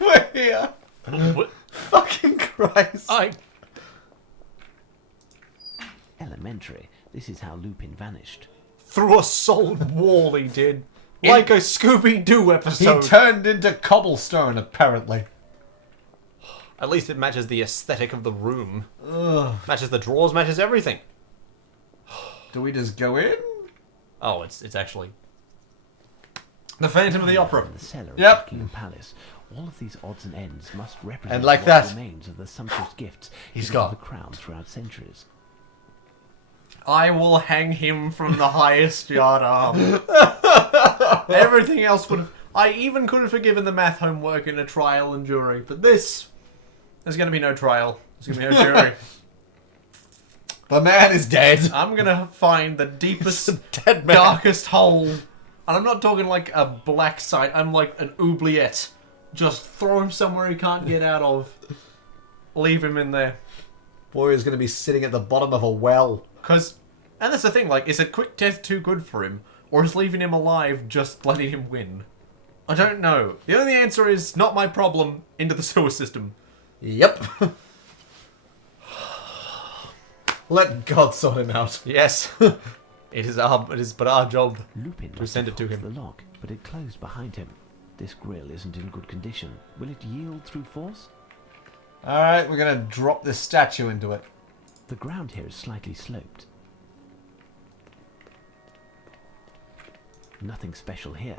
We're here. What? Fucking Christ. Elementary. This is how Lupin vanished. Through a solid wall he did. Like a Scooby-Doo He episode. turned into cobblestone, apparently. At least it matches the aesthetic of the room. Ugh. Matches the drawers, matches everything. Do we just go in? Oh, it's actually... The Phantom of the Opera. In the cellar of Yep. Buckingham Palace. All of these odds and ends must represent And like what that, remains of the sumptuous gifts he's given gone. to the crown throughout centuries. I will hang him from the highest yard arm. Everything else would have... I even could have forgiven the math homework in a trial and jury. But this... There's going to be no trial. There's going to be no jury. The man is dead. I'm going to find the deepest, Dead man. darkest hole. And I'm not talking like a black site. I'm like an oubliette. Just throw him somewhere he can't get out of. Leave him in there. Warrior's going to be sitting at the bottom of a well. Because, and that's the thing, like, is a quick death too good for him? Or is leaving him alive just letting him win? I don't know. The only answer is, not my problem, into the sewer system. Yep. Let God sort him out. Yes. It is but our job Lupin to must send have it to forced him. the lock, but it closed behind him. This grill isn't in good condition. Will it yield through force? Alright, we're going to drop this statue into it. The ground here is slightly sloped. Nothing special here.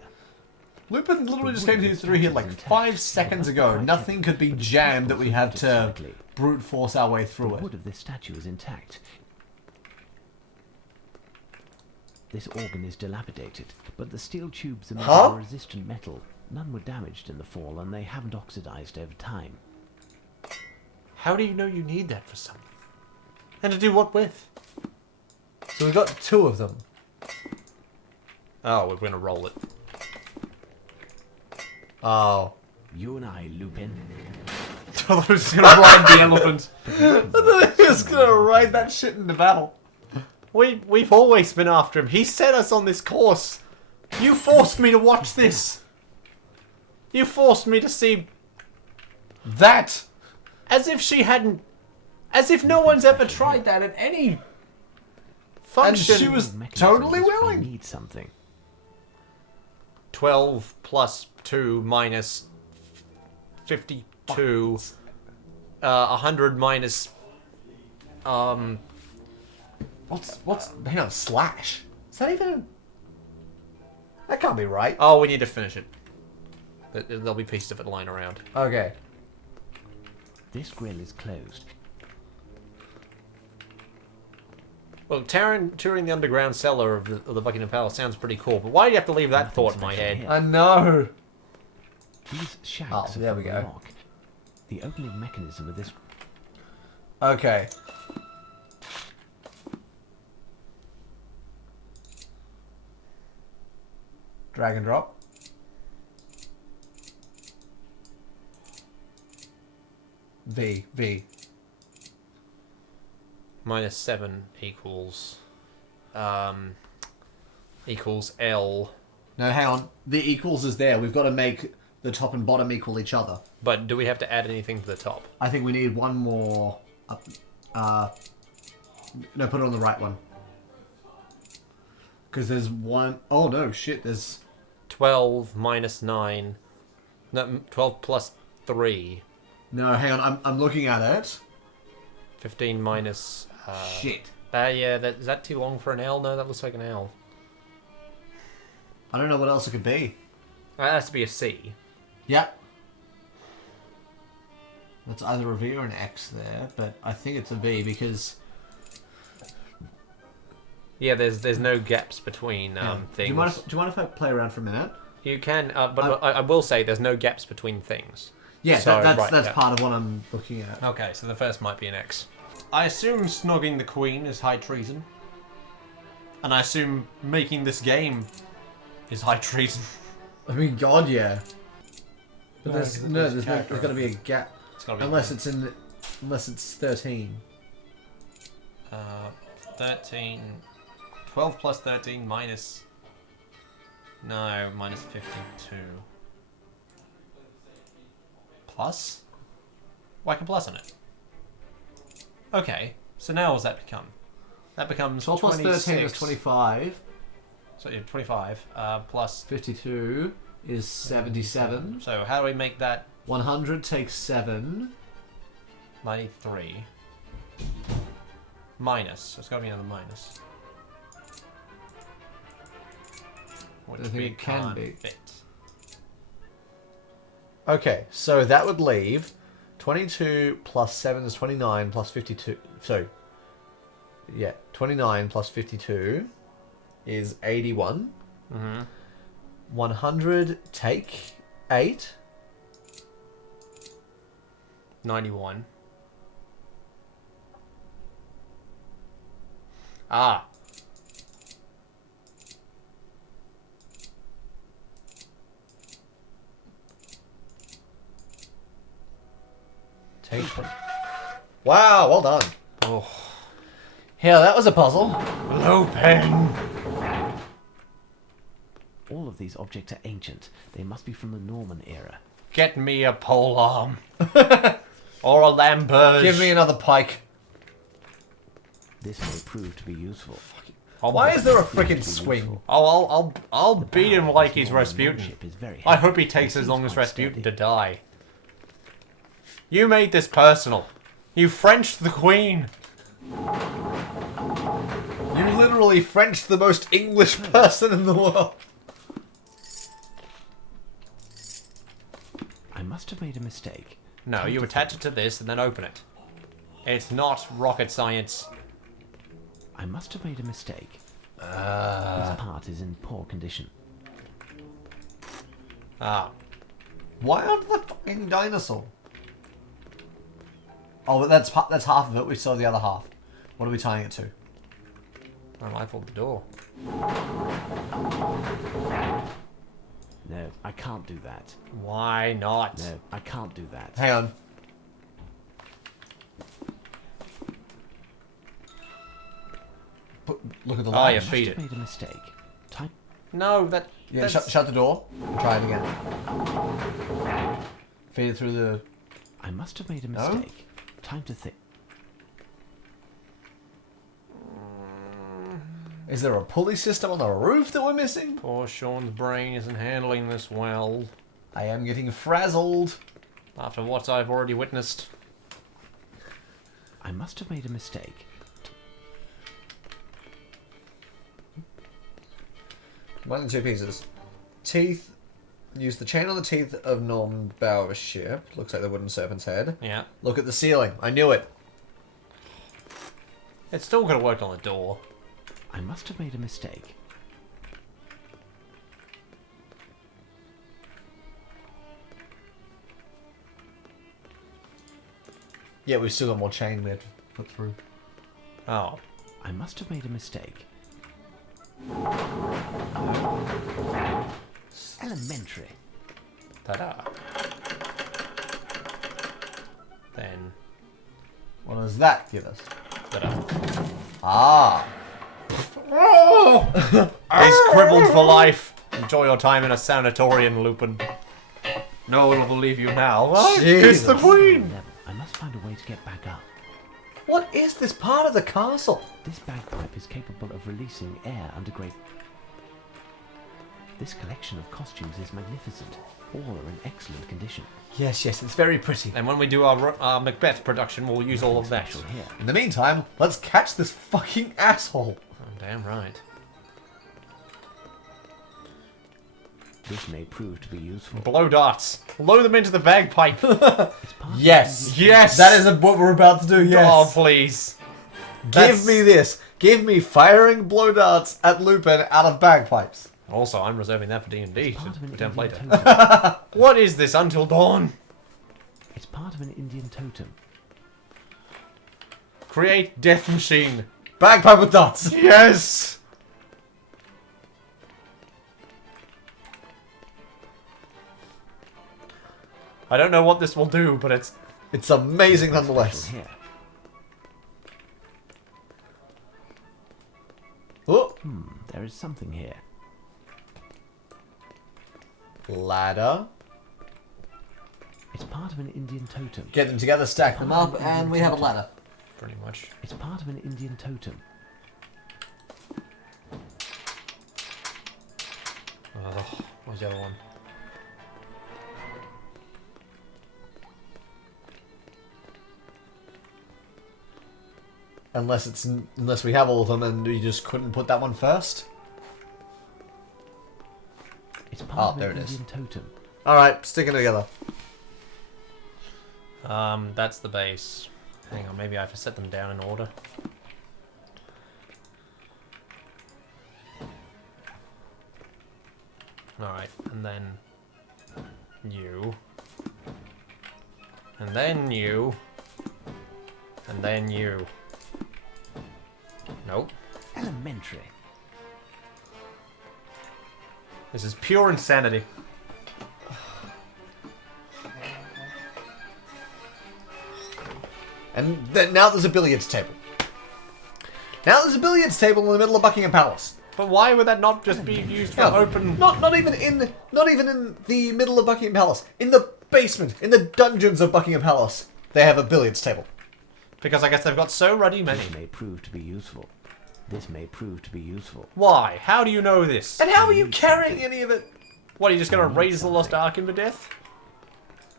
Lupin literally just came through here like 5 seconds ago. Nothing could be jammed that we had to brute force our way The through wood it. of this statue is intact. This organ is dilapidated, but the steel tubes are made of resistant metal. None were damaged in the fall, and they haven't oxidized over time. How do you know you need that for something? And to do what with? So we've got 2 of them. Oh, we're going to roll it. Oh. You and I, Lupin. I thought I was going to ride the elephant. I thought he was going to ride that shit into battle. We've always been after him. He set us on this course. You forced me to watch this. You forced me to see... That! As if she hadn't... As if no one's ever tried that at any function. And she was Mechanism totally is we willing. need something. 12 plus 2 minus 52. 100 minus... What's... Hang on, slash? Is that even... That can't be right. Oh, we need to finish it. There'll be pieces of it lying around. Okay. This grill is closed. Well, touring the underground cellar of the Buckingham Palace sounds pretty cool, but why do you have to leave that thought in my special head? here. I know. These shacks Oh, are there for we the go. lock. The opening mechanism of this... Okay. Drag and drop. V. Minus 7 equals... equals L. No, hang on. The equals is there. We've got to make the top and bottom equal each other. But do we have to add anything to the top? I think we need one more... no, put it on the right one. Because there's one... Oh, no, shit, there's... 12 minus 9. No, 12 plus 3. No, hang on, I'm looking at it. 15 minus... Shit. Yeah, is that too long for an L? No, that looks like an L. I don't know what else it could be. That has to be a C. Yep. That's either a V or an X there, but I think it's a V because... Yeah, there's no gaps between things. Do you mind if I play around for a minute? You can, but I will say there's no gaps between things. Yeah, So, that's right, yeah. part of what I'm looking at. Okay, so the first might be an X. I assume snogging the Queen is high treason. And I assume making this game is high treason. I mean, God, yeah. But No, there's because no, there's there's character got to be a gap. It's gotta be Unless it's 13. 13... 12 plus 13 minus... No, minus 52. plus. Whack a plus on it. Okay, so now what's that become? That becomes 12 plus 26. 13 is 25. So yeah, 25 plus. 52 is 77. So how do we make that 100 takes 7. 93? Minus. So it's got to be another minus. Which I think we it can can't be. fit. Okay, so that would leave 22 plus 7 is 29 plus 52. So, yeah, 29 plus 52 is 81. 100 take 8. 91. Ah. Take. Wow, well done. Oh. Yeah, that was a puzzle. Lupin! All of these objects are ancient. They must be from the Norman era. Get me a pole arm. Or a lamberge. Give me another pike. This may prove to be useful. Why is there a freaking swing? Oh, I'll beat him like he's Norman Rasputin. lordship is very I heavy. hope he takes It as long seems as quite Rasputin sturdy. to die. You made this personal. You Frenched the Queen. You literally Frenched the most English person in the world. I must have made a mistake. No, you attach it to this and then open it. It's not rocket science. I must have made a mistake. This part is in poor condition. Ah. Why aren't the fucking dinosaur? Oh, but that's half of it. We saw the other half. What are we tying it to? Oh, I thought the door. No, I can't do that. Why not? No, I can't do that. Hang on. Look at the Oh, line. you I feed must it. have made a mistake. Type. No, that. Yeah, that's- shut the door. And try it again. Feed it through the... I must have made a No? mistake. Time to think. Is there a pulley system on the roof that we're missing? Poor Sean's brain isn't handling this well. I am getting frazzled. After what I've already witnessed. I must have made a mistake. One and two pieces. Teeth. Use the chain on the teeth of Norman Bauer's ship. Looks like the wooden serpent's head. Yeah. Look at the ceiling. I knew it. It still could have worked on the door. I must have made a mistake. Yeah, we've still got more chain we have to put through. Oh. I must have made a mistake. Elementary. Ta-da. Then. What does that give us? Ta-da. Ah. He's crippled for life. Enjoy your time in a sanatorium, Lupin. No one will believe you now. It's the Jesus. Queen! Level. I must find a way to get back up. What is this part of the castle? This bagpipe is capable of releasing air under great... This collection of costumes is magnificent. All are in excellent condition. Yes, it's very pretty. And when we do our Macbeth production, we'll use all of that. Special here. In the meantime, let's catch this fucking asshole. Oh, damn right. This may prove to be useful. Blow darts. Blow them into the bagpipe. It's part Yes. Yes. That is what we're about to do, Oh, yes. please. Give That's- me this. Give me firing blow darts at Lupin out of bagpipes. Also, I'm reserving that for D&D part of an to attempt Indian later. totem. What is this, Until Dawn? It's part of an Indian totem. Create Death Machine. Bagpipe with darts. Yes! I don't know what this will do, but it's... It's amazing Special nonetheless. here. Oh, There is something here. It's part of an Indian totem. Get them together, stack them up, and we have a ladder. Pretty much. It's part of an Indian totem. Oh, what was the other one? Unless we have all of them and you just couldn't put that one first. It's part of there an it is. Indian totem. Alright, sticking together. That's the base. Hang on, maybe I have to set them down in order. Alright, and then you. And then you. And then you. Nope. Elementary. This is pure insanity. And then now there's a billiards table. Now there's a billiards table in the middle of Buckingham Palace. But why would that not just be used for open... Not even in the middle of Buckingham Palace. In the basement, in the dungeons of Buckingham Palace, they have a billiards table. Because I guess they've got so ready many. This may prove to be useful. This may prove to be useful. Why? How do you know this? And how are you carrying any of it? What, are you just going to raise the Lost Ark into death?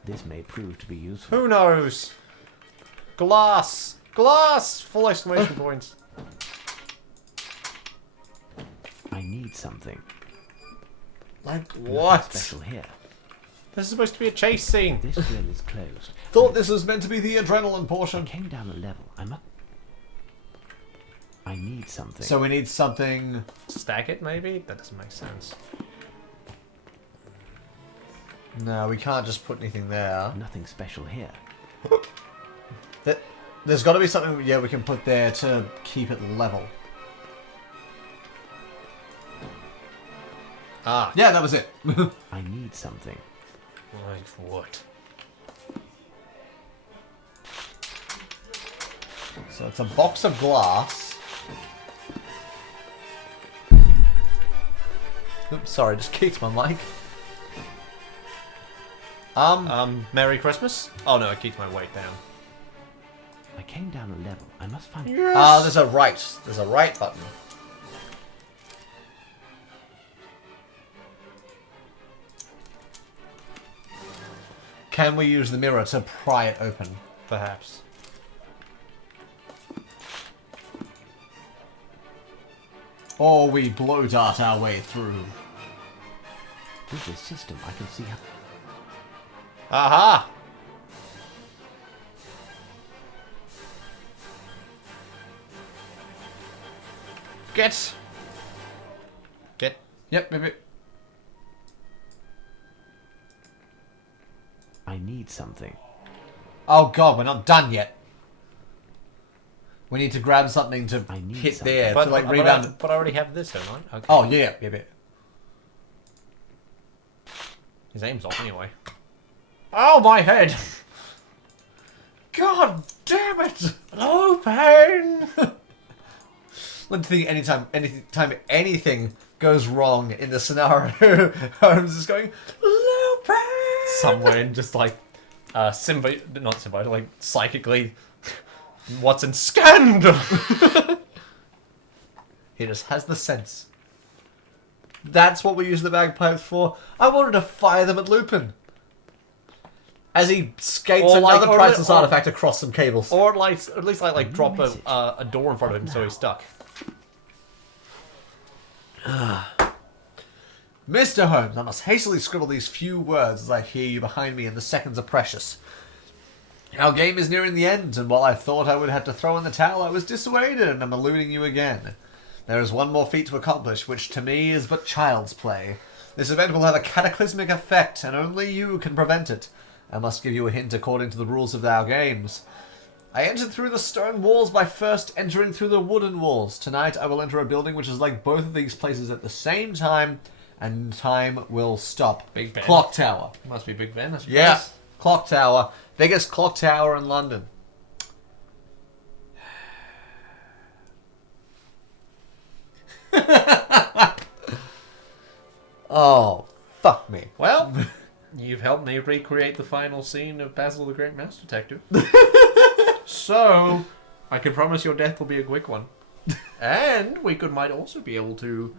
This may prove to be useful. Who knows? Glass! Glass! Full exclamation points. I need something. Like Nothing what? special here. This is supposed to be a chase scene. This grill is closed. Thought this was meant to be the adrenaline portion. Came down a level. I need something. So we need something. Stack it, maybe? That doesn't make sense. No, we can't just put anything there. Nothing special here. There's got to be something, yeah, we can put there to keep it level. Ah. Yeah, that was it. I need something. Like what? So it's a box of glass. Oops, sorry, just kicked my mic. Merry Christmas? Oh no, I keep my weight down. I came down a level. I must find... Yes! There's a right. There's a right button. Can we use the mirror to pry it open? Perhaps. Or we blow dart our way through. With this system, I can see how... Aha! Get! Yep, maybe. I need something. Oh god, we're not done yet. We need to grab something to I need hit something. there But, to like but rebound. I already have this, don't I? Okay. Oh yeah, yeah. His aim's off anyway. Oh, my head! God damn it! No pain! Let's think anytime anything goes wrong in the scenario, Holmes is going, Lupin! Somewhere in just like, not symbiote, like psychically, Watson scanned! He just has the sense. That's what we use the bagpipes for. I wanted to fire them at Lupin. As he skates Or like- another or- priceless or- artifact across some cables. Or at least like drop a door in front of him so he's stuck. Mr. Holmes, I must hastily scribble these few words as I hear you behind me and the seconds are precious. Our game is nearing the end, and while I thought I would have to throw in the towel, I was dissuaded and am eluding you again. There is one more feat to accomplish, which to me is but child's play. This event will have a cataclysmic effect, and only you can prevent it. I must give you a hint according to the rules of our games. I entered through the stone walls by first entering through the wooden walls. Tonight I will enter a building which is like both of these places at the same time, and time will stop. Big Ben. Clock Tower. Must be Big Ben, I suppose. Yeah, Clock Tower. Biggest clock tower in London. Oh, fuck me. Well, You've helped me recreate the final scene of Basil the Great Mouse Detective. So, I can promise your death will be a quick one. And we might also be able to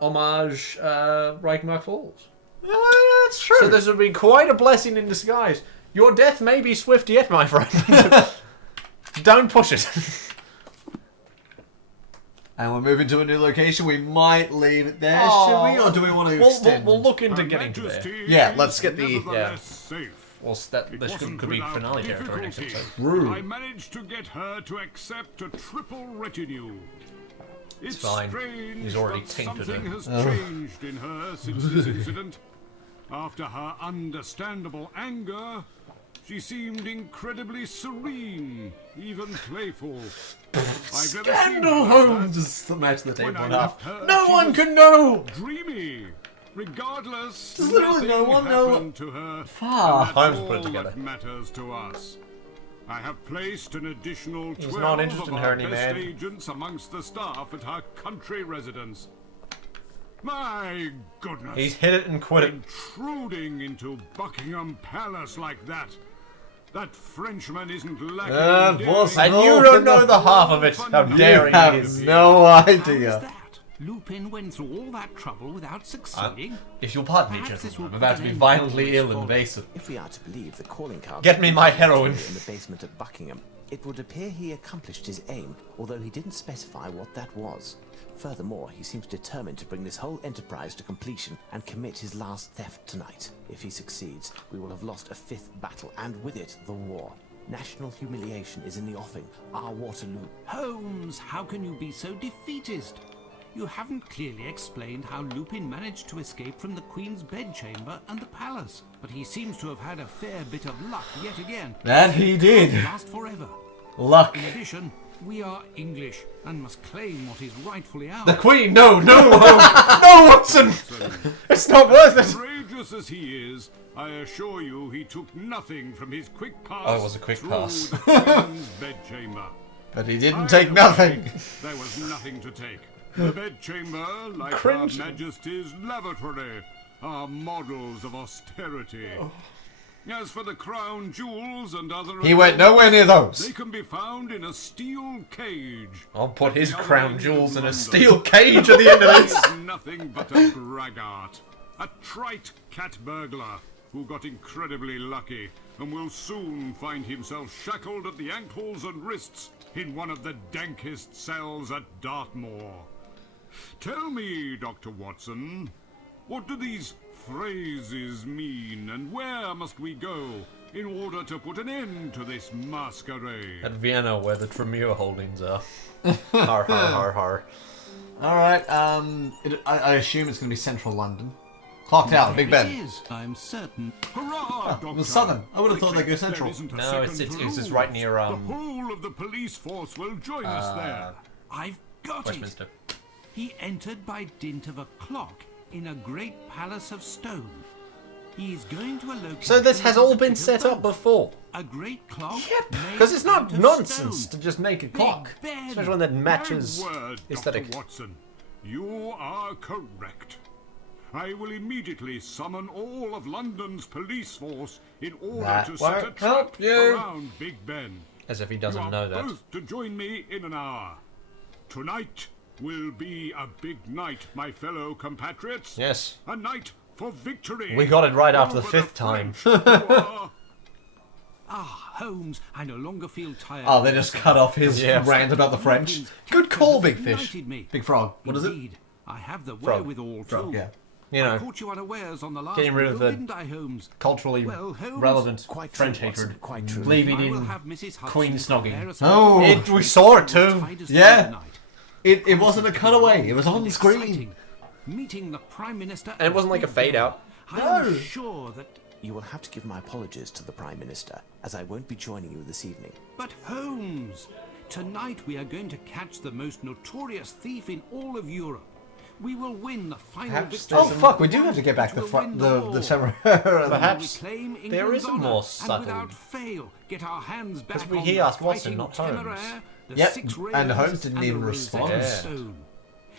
homage Reichenbach Falls. Oh, that's true. So this would be quite a blessing in disguise. Your death may be swift yet, my friend. Don't push it. And we're moving to a new location. We might leave it there, Oh. should we? Or do we want to extend? We'll look into getting to there. Yeah, let's get the... Yeah. Safe. Well, this could be finale territory next episode. Rude. I managed to get her to accept a triple retinue. It's fine. strange He's already that tainted something her. has changed in her since this incident. After her understandable anger, she seemed incredibly serene, even playful. I've never seen Scandal her Holmes! Just match the When table I in left half. her, No she one was can know! dreamy. Regardless, There's literally no one, no happened to her. Far. and that's Holmes put it all together. that matters to us. I have placed an additional He's 12 not interested of in our her, any best man. agents amongst the staff at her country residence. My goodness! He's hit it and quit it. Intruding into Buckingham Palace like that. That Frenchman isn't lacking in boss, daring. And you don't know the half of it. How You dare you! have no How is idea. that? Lupin went through all that trouble without succeeding. If you'll pardon me, Perhaps this gentlemen, will I'm about put to be an end violently to ill his and folly. invasive. If we are to believe the calling card Get me my heroin. in the basement at Buckingham, it would appear he accomplished his aim, although he didn't specify what that was. Furthermore, he seems determined to bring this whole enterprise to completion and commit his last theft tonight. If he succeeds, we will have lost a fifth battle, and with it, the war. National humiliation is in the offing, our Waterloo. Holmes, how can you be so defeatist? You haven't clearly explained how Lupin managed to escape from the Queen's bedchamber and the palace. But he seems to have had a fair bit of luck yet again. That he did. Last forever. Luck. In addition, we are English and must claim what is rightfully ours. The Queen, no, no, no, Watson! It's not worth it! Courageous as he is, I assure you he took nothing from his quick pass. Oh, it was a quick through pass. the Queen's bedchamber. But he didn't I take am nothing. afraid There was nothing to take. The bedchamber, like Cringe. Her Majesty's lavatory, are models of austerity. As for the crown jewels and other He went nowhere near they those. can be found in a steel cage. I'll put his The other crown end jewels of in a London. steel cage at the end of this. He's nothing but a braggart. A trite cat burglar who got incredibly lucky and will soon find himself shackled at the ankles and wrists in one of the dankest cells at Dartmoor. Tell me, Dr. Watson, what do these phrases mean, and where must we go in order to put an end to this masquerade? At Vienna, where the Tremere holdings are. Har, har, har, har. Alright, I assume it's going to be central London. Clock Tower, Big It Ben. is, I'm certain. Hurrah, it was Doctor! southern. I would have thought Quickly, they'd go central. there isn't a No, second it's to just lose. right near, The whole of the police force will join us there. I've got Westminster. it. He entered by dint of a clock in a great palace of stone. He is going to a location. So this has all been that is set a up both. before. A great clock. Because it's not made out of nonsense stone. to just make a Big clock. Ben. Especially one that matches My word, aesthetic. Dr. Watson, you are correct. I will immediately summon all of London's police force in order That to set a won't trap help you. around Big Ben. As if he You doesn't are know that. both to join me in an hour. Tonight will be a big night, my fellow compatriots. Yes. A night for victory. We got it right after the over fifth time. French, who are Ah, Holmes, I no longer feel tired. Oh, they just cut off his Yeah. rant about the French. Good call, Big Fish. Big Frog. What is it? Indeed, I have the Frog. wherewithal Frog, too. yeah. You I know, caught you unawares on the last getting rid of wheel, the didn't I, Holmes? culturally Well, Holmes, relevant quite French true, Watson, hatred. quite true. Leaving I will in have Mrs. Hudson Queen snogging. prepare us Oh. a- We saw it too. Tide us Yeah. through the night. It wasn't a cutaway. It was on the screen. Exciting. Meeting the Prime Minister. And it wasn't like a fade out. I No. am sure that. You will have to give my apologies to the Prime Minister, as I won't be joining you this evening. But Holmes, tonight we are going to catch the most notorious thief in all of Europe. We will win the final Perhaps victory. Oh fuck! We do have to get back the front, the samurai. Perhaps Reclaim there England's is a honour more and subtle. without fail get our hands back we- on he the asked Watson, fighting not Holmes. Temeraire, the Yep, Six and Ravens, Holmes didn't and even the respond. Rosetta Yeah. Stone.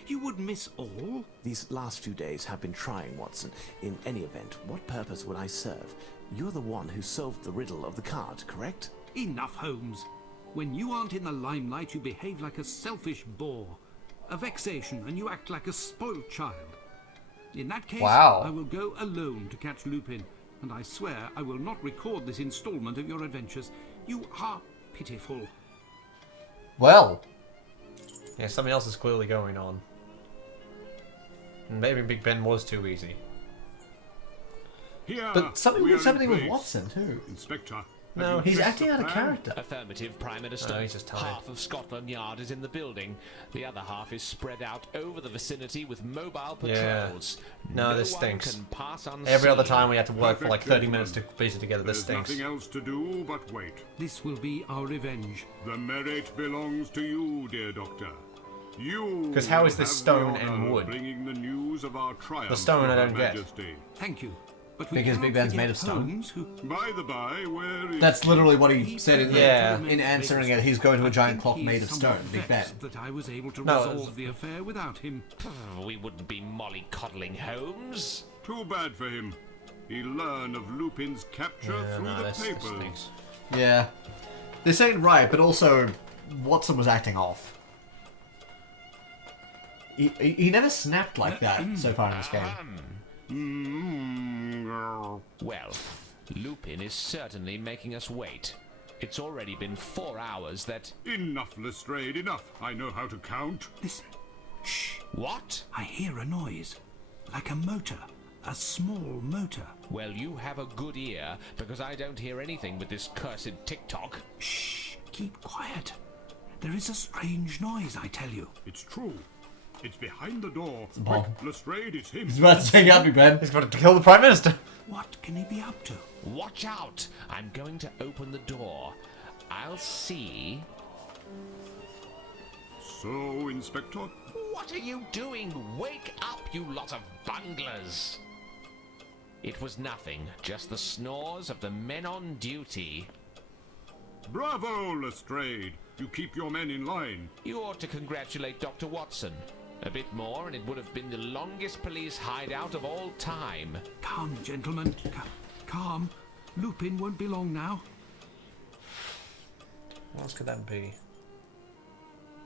You would miss all? These last few days have been trying, Watson. In any event, what purpose would I serve? You're the one who solved the riddle of the card, correct? Enough, Holmes. When you aren't in the limelight, you behave like a selfish boor. A vexation, and you act like a spoiled child. In that case, Wow. I will go alone to catch Lupin, and I swear I will not record this installment of your adventures. You are pitiful. Well, Yeah, something else is clearly going on. And maybe Big Ben was too easy. Here, but something we was are in happening with place. Watson too. Inspector. No, have you He's checked acting the out of plan? character. Affirmative, Prime Minister. No, he's just tired. Half of Scotland Yard is in the building. The other half is spread out over the vicinity with mobile Yeah. patrols. No, this one stinks. can pass unseen. Every other time we have to work for like Perfect, 30 minutes to piece it together. This There's stinks. nothing else to do but wait. This will be our revenge. The merit belongs to you, dear Doctor. You 'Cause how is have this the stone honor and of wood? Bringing the news of our triumph The stone to I Her don't get. Majesty. Thank you. But we Because cannot Big Ben's forget made of stone. Holmes, who By the by, where is That's literally what he said in, Yeah. in answering it. He's going to a I giant think clock he made is of somewhat stone, Big Ben. vexed that I was able to No, resolve the affair without him. We wouldn't be mollycoddling Holmes. Too bad for him. He learned of Lupin's capture Yeah, through no, the this papers. stinks. Yeah. This ain't right, but also Watson was acting off. He never snapped like that so far in this game. Well, Lupin is certainly making us wait. It's already been 4 hours that... Enough, Lestrade, enough. I know how to count. Listen. Shh. What? I hear a noise. Like a motor. A small motor. Well, you have a good ear, because I don't hear anything with this cursed TikTok. Shh. Keep quiet. There is a strange noise, I tell you. It's true. It's behind the door. a bomb. Quick, Lestrade, it's him. He's about to take out Big Ben. He's about to kill the Prime Minister. What can he be up to? Watch out! I'm going to open the door. I'll see... So, Inspector, What are you doing? Wake up, you lot of bunglers! It was nothing, just the snores of the men on duty. bravo, Lestrade. You keep your men in line. You ought to congratulate Dr. Watson. A bit more, and it would have been the longest police hideout of all time. Calm, gentlemen. Calm. Lupin won't be long now. What else could that be?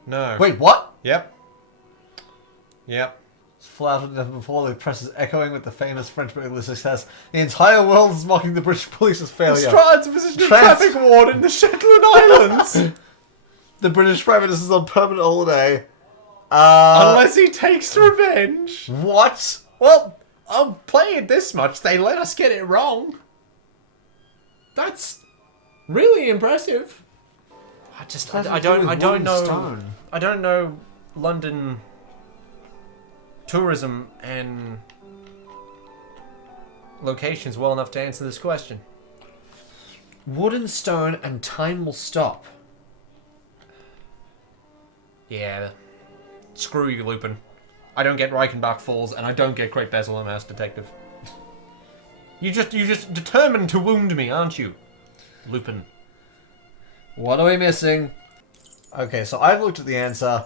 No. Wait, what? Yep. Yep. Flouted before the press is echoing with the famous French burglar success. The entire world is mocking the British police's failure. Strides position of Trans- traffic ward in the Shetland Islands! The British Prime Minister's on permanent holiday. Unless he takes revenge. What? Well, I'll play it this much. They let us get it wrong. That's really impressive. I don't know. I don't know London tourism and locations well enough to answer this question. Wood and stone and time will stop. Yeah. Screw you, Lupin. I don't get Reichenbach Falls, and I don't get Great Basil and Mouse Detective. You just determined to wound me, aren't you, Lupin? What are we missing? Okay, so I've looked at the answer.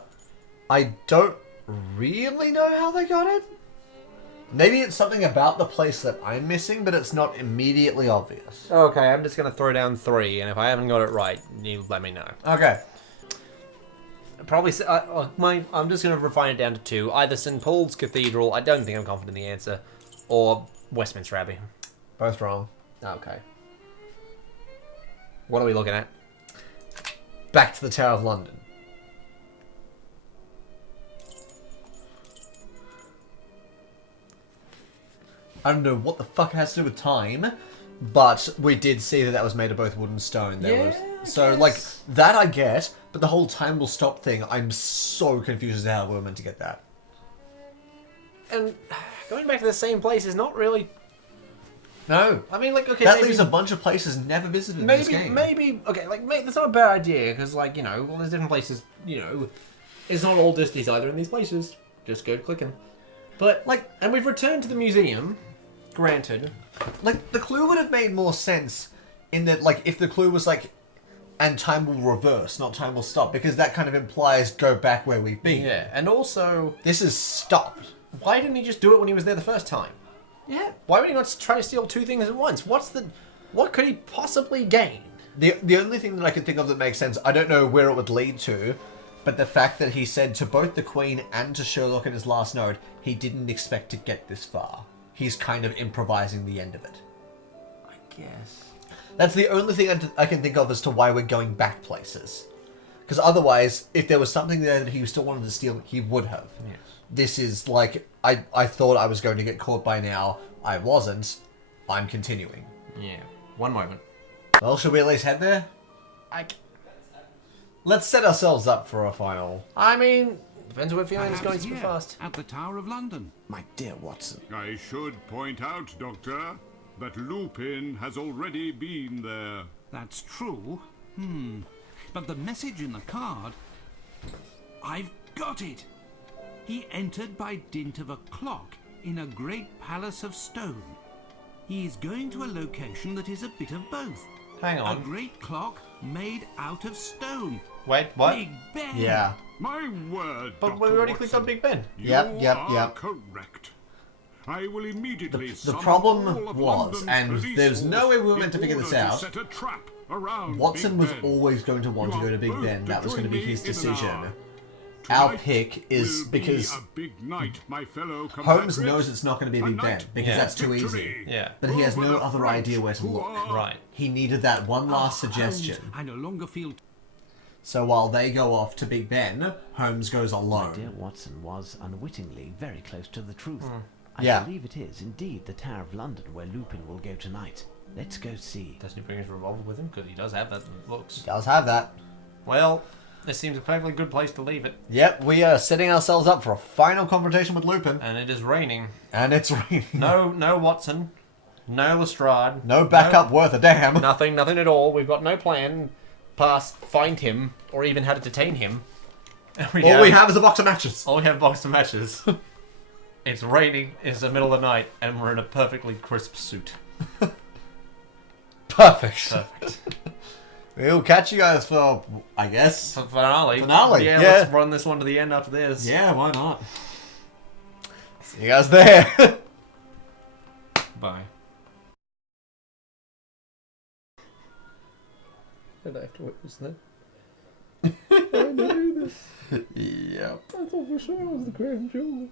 I don't really know how they got it. Maybe it's something about the place that I'm missing, but it's not immediately obvious. Okay, I'm just gonna throw down 3, and if I haven't got it right, you let me know. Okay. Probably, I'm just gonna refine it down to 2. Either St. Paul's Cathedral, I don't think I'm confident in the answer, or Westminster Abbey. Both wrong. Okay. What are we looking at? Back to the Tower of London. I don't know what the fuck it has to do with time, but we did see that was made of both wood and stone. So, like, that I get, but the whole time will stop thing, I'm so confused as to how we were meant to get that. And going back to the same place is not really... No. I mean, like, okay, That maybe... leaves a bunch of places never visited in this game. Maybe, okay, like, that's not a bad idea, because, like, you know, well, there's different places, you know, it's not all Disney's either in these places. Just go clicking. But, like, and we've returned to the museum, granted. Like, the clue would have made more sense in that, like, if the clue was, like, and time will reverse, not time will stop, because that kind of implies go back where we've been. Yeah, and also, This is stopped. why didn't he just do it when he was there the first time? Yeah. Why would he not try to steal two things at once? What could he possibly gain? The only thing that I can think of that makes sense, I don't know where it would lead to, but the fact that he said to both the Queen and to Sherlock in his last note, he didn't expect to get this far. He's kind of improvising the end of it. I guess. That's the only thing I can think of as to why we're going back places. Because otherwise, if there was something there that he still wanted to steal, he would have. Yes. This is like, I thought I was going to get caught by now. I wasn't. I'm continuing. Yeah. One moment. Well, should we at least head there? Let's set ourselves up for a final. I mean, depends what we're feeling is Perhaps going super here, fast. at the Tower of London. My dear Watson, I should point out, Doctor, that Lupin has already been there. That's true. But the message in the card... I've got it! He entered by dint of a clock in a great palace of stone. He is going to a location that is a bit of both. Hang A on. great clock made out of stone. Wait, what? Big Ben! Yeah. My word, But Dr. we already Watson. clicked on Big Ben. You Yep. are correct. I will immediately The summon problem all of was, London's and police there's no way we were force meant to in figure this order out. set a trap around Watson Big was Ben. always going to want You to go are to Big both Ben. That was going to be join me his in an decision. hour. Our Tonight pick is will because be a big night, my fellow Holmes compatriots. knows it's not going to be A Big Ben, night because Yeah. that's too victory. easy. Yeah. But he has Over no the other French idea where to who look. are- Right. He needed that one last suggestion. Holmes, I no longer feel... So while they go off to Big Ben, Holmes goes My alone. dear Watson was unwittingly very close to the truth. I Yeah. believe it is indeed the Tower of London where Lupin will go tonight. Let's go see. Doesn't he bring his revolver with him? Because he does have that looks. Does have that. Well, this seems a perfectly good place to leave it. Yep, we are setting ourselves up for a final confrontation with Lupin. And it is raining. And it's raining. No Watson. No Lestrade. No backup worth a damn. Nothing at all. We've got no plan past find him or even how to detain him. All we have is a box of matches. All we have box of matches. It's raining, it's the middle of the night, and we're in a perfectly crisp suit. Perfect. Perfect. We'll catch you guys for, I guess. Finale. Finale, Yeah, yeah. let's run this one to the end after this. Yeah, why not? See you guys there. Bye. And I have to witness that. I know this. Yep. I thought for sure I was the Crown Jewels.